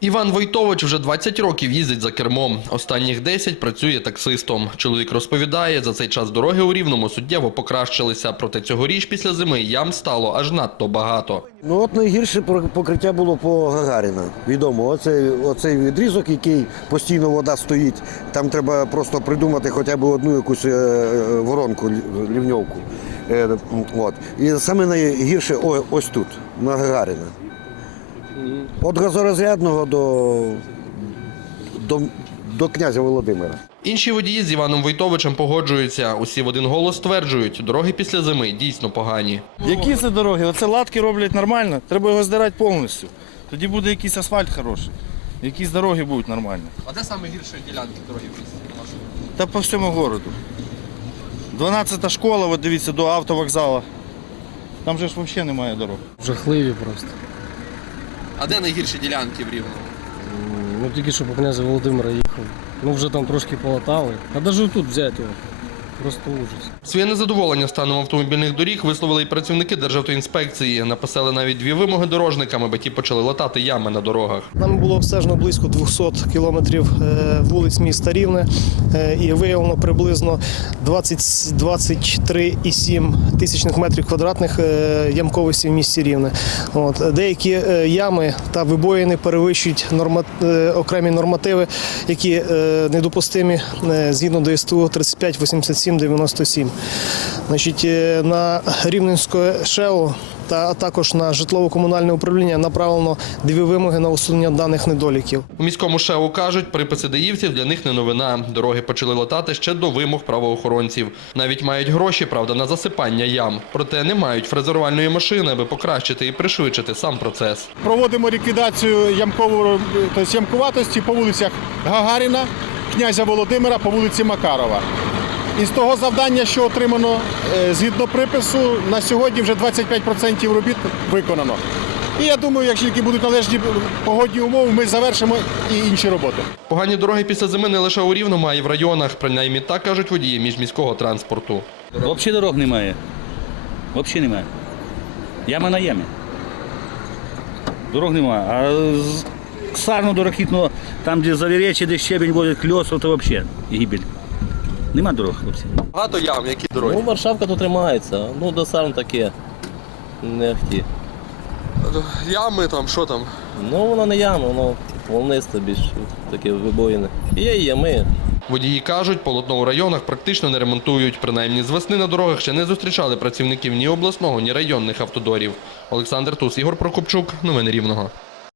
Іван Войтович вже 20 років їздить за кермом. Останніх 10 працює таксистом. Чоловік розповідає, за цей час дороги у Рівному суттєво покращилися. Проте цьогоріч після зими ям стало аж надто багато. Ну от найгірше покриття було по Гагаріна. Відомо, оцей, оцей відрізок, який постійно вода стоїть. Там треба просто придумати хоча б одну якусь е, е, воронку, лівньовку. Е, От. І саме найгірше ось тут, на Гагаріна. От газорозрядного до, до, до князя Володимира. Інші водії з Іваном Войтовичем погоджуються. Усі в один голос стверджують, дороги після зими дійсно погані. Які це дороги? Оце латки роблять нормально, треба його здирати повністю. Тоді буде якийсь асфальт хороший, якісь дороги будуть нормальні. А де саме гірші ділянки дороги? Та по всьому городу. 12 школа, от дивіться, до автовокзалу. Там же ж взагалі немає дорог. Жахливі просто. А де найгірші ділянки в Рівному? Ну тільки що по князя Володимира їхав. Ну вже там трошки полатали. А навіть тут взяти його. Просто ужас. Своє незадоволення станом автомобільних доріг висловили і працівники Державтоінспекції. Написали навіть дві вимоги дорожникам, аби ті почали латати ями на дорогах. Нам було обстежено близько 200 кілометрів е, вулиць міста Рівне е, і виявлено приблизно 20 23,7 тисячних метрів квадратних е, ямковості в місті Рівне. От. Деякі ями та вибоїни перевищують норма... окремі нормативи, які недопустимі згідно ДСТУ 35 87 97. Значить, е, на Рівненське ШЕО та також на житлово-комунальне управління направлено дві вимоги на усунення даних недоліків. У міському ШЕУ кажуть, приписи даївців для них не новина. Дороги почали латати ще до вимог правоохоронців. Навіть мають гроші, правда, на засипання ям. Проте не мають фрезерувальної машини, аби покращити і пришвидшити сам процес. проводимо ліквідацію ямкової тобто ямкуватості по вулицях Гагаріна, князя Володимира, по вулиці Макарова. Із того завдання, що отримано е, згідно припису, на сьогодні вже 25% робіт виконано. І я думаю, якщо тільки будуть належні погодні умови, ми завершимо і інші роботи. Погані дороги після зими не лише у Рівному, а й в районах. Принаймні так кажуть водії міжміського транспорту. Взагалі дорог немає. Взагалі немає. Яма на ямі. Дорог немає. А з Сарну до Ракітного, там, де завірячі, де щебень водять кльос, то взагалі гибель. Нема дорог, хлопці. Багато ям, які дороги? Ну, Варшавка тут тримається, ну до сарн таке. Не ахті. Ями там, що там? Ну воно не яма, воно волнисте більш таке вибоїне. Є і ями. Водії кажуть, полотно у районах практично не ремонтують. Принаймні з весни на дорогах ще не зустрічали працівників ні обласного, ні районних автодорів. Олександр Тус, Ігор Прокопчук. Новини Рівного.